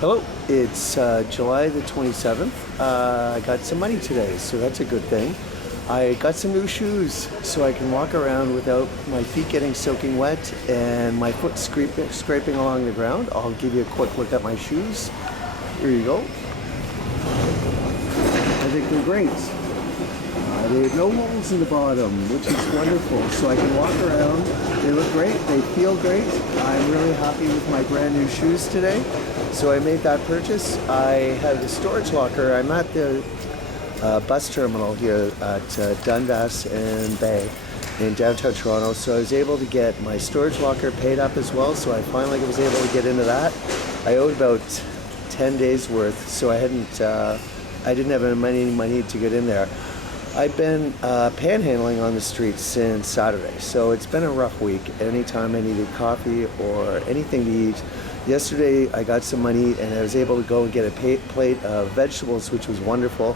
Hello, it's July the 27th. I got some money today, so that's a good thing. I got some new shoes so I can walk around without my feet getting soaking wet and my foot scraping along the ground. I'll give you a quick look at my shoes. Here you go. I think they're great. They have no holes in the bottom, which is wonderful, so I can walk around. They look great, they feel great. I'm really happy with my brand new shoes today. So I made that purchase. I have the storage locker. I'm at the bus terminal here at Dundas and Bay in downtown Toronto. So I was able to get my storage locker paid up as well. So I finally was able to get into that. I owed about 10 days worth, so I didn't have any money to get in there. I've been panhandling on the streets since Saturday, so it's been a rough week. Anytime I needed coffee or anything to eat. Yesterday I got some money and I was able to go and get a plate of vegetables, which was wonderful.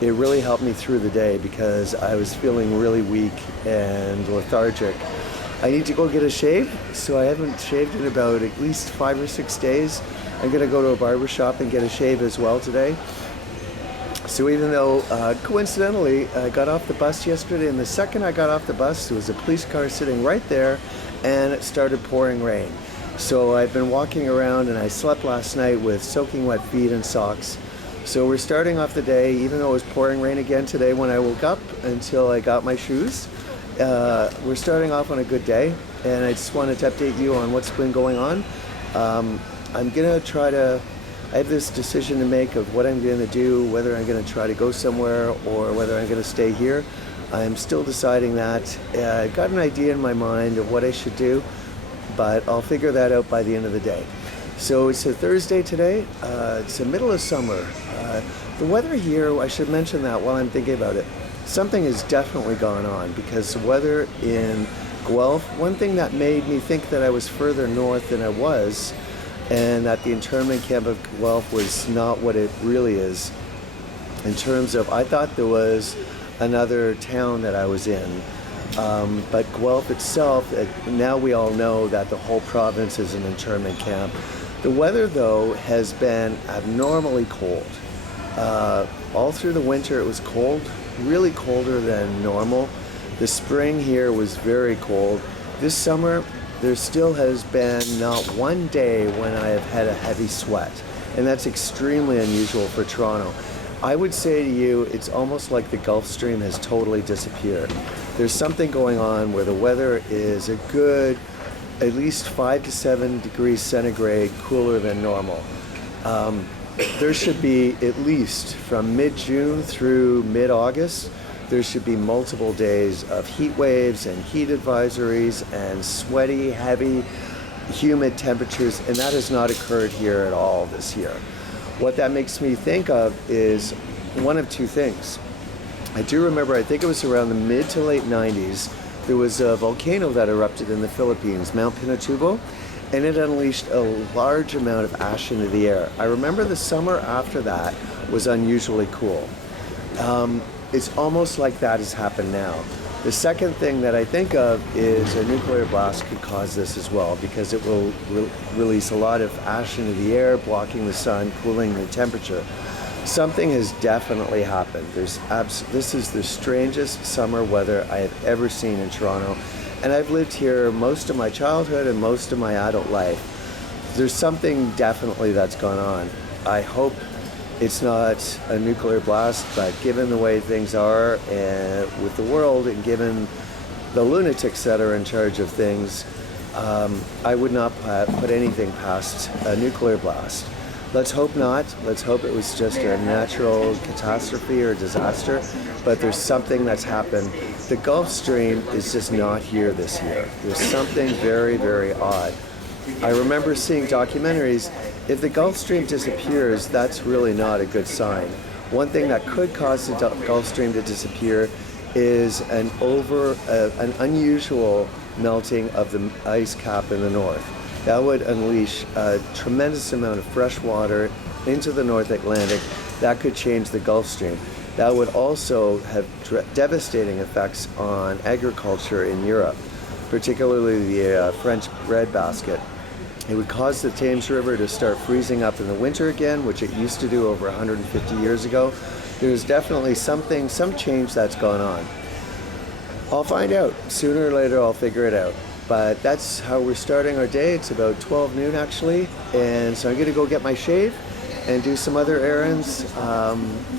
It really helped me through the day because I was feeling really weak and lethargic. I need to go get a shave, so I haven't shaved in about at least 5 or 6 days. I'm gonna go to a barber shop and get a shave as well today. So even though, coincidentally, I got off the bus yesterday, and the second I got off the bus, there was a police car sitting right there, and it started pouring rain. So I've been walking around, and I slept last night with soaking wet feet and socks. So we're starting off the day, even though it was pouring rain again today when I woke up until I got my shoes. We're starting off on a good day, and I just wanted to update you on what's been going on. I'm gonna try to I have this decision to make of what I'm going to do, whether I'm going to try to go somewhere or whether I'm going to stay here. I'm still deciding that. I've got an idea in my mind of what I should do, but I'll figure that out by the end of the day. So it's a Thursday today. It's the middle of summer. The weather here, I should mention that while I'm thinking about it, something has definitely gone on because the weather in Guelph, one thing that made me think that I was further north than I was, and that the internment camp of Guelph was not what it really is in terms of, I thought there was another town that I was in, but Guelph itself, now we all know that the whole province is an internment camp. The weather though has been abnormally cold. All through the winter it was cold, really colder than normal. The spring here was very cold. This summer, there still has been not one day when I have had a heavy sweat, and that's extremely unusual for Toronto. I would say to you, it's almost like the Gulf Stream has totally disappeared. There's something going on where the weather is a good, at least 5 to 7 degrees centigrade cooler than normal. There should be at least from mid-June through mid-August, there should be multiple days of heat waves and heat advisories and sweaty, heavy, humid temperatures, and that has not occurred here at all this year. What that makes me think of is one of two things. I do remember, I think it was around the mid to late 90s, there was a volcano that erupted in the Philippines, Mount Pinatubo, and it unleashed a large amount of ash into the air. I remember the summer after that was unusually cool. It's almost like that has happened now. The second thing that I think of is a nuclear blast could cause this as well because it will release a lot of ash into the air, blocking the sun, cooling the temperature. Something has definitely happened. This is the strangest summer weather I have ever seen in Toronto, and I've lived here most of my childhood and most of my adult life. There's something definitely that's gone on. I hope it's not a nuclear blast, but given the way things are with the world and given the lunatics that are in charge of things, I would not put anything past a nuclear blast. Let's hope not. Let's hope it was just a natural catastrophe or disaster, but there's something that's happened. The Gulf Stream is just not here this year. There's something very, very odd. I remember seeing documentaries. If the Gulf Stream disappears, that's really not a good sign. One thing that could cause the Gulf Stream to disappear is an unusual melting of the ice cap in the north. That would unleash a tremendous amount of fresh water into the North Atlantic. That could change the Gulf Stream. That would also have devastating effects on agriculture in Europe, particularly the French breadbasket. It would cause the Thames River to start freezing up in the winter again, which it used to do over 150 years ago. There's definitely some change that's gone on. I'll find out. Sooner or later, I'll figure it out. But that's how we're starting our day. It's about 12 noon actually. And so I'm gonna go get my shave and do some other errands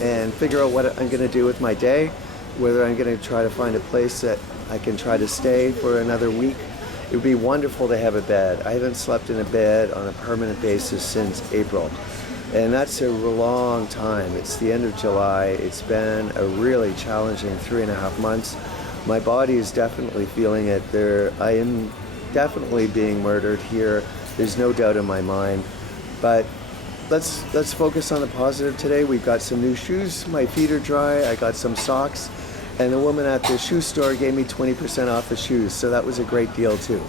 and figure out what I'm gonna do with my day, whether I'm gonna try to find a place that I can try to stay for another week. It would be wonderful to have a bed. I haven't slept in a bed on a permanent basis since April. And that's a long time. It's the end of July. It's been a really challenging 3.5 months. My body is definitely feeling it. I am definitely being murdered here. There's no doubt in my mind. But let's focus on the positive today. We've got some new shoes. My feet are dry. I got some socks. And the woman at the shoe store gave me 20% off the shoes, so that was a great deal too.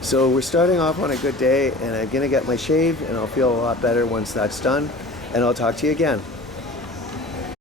So we're starting off on a good day, and I'm gonna get my shave, and I'll feel a lot better once that's done, and I'll talk to you again.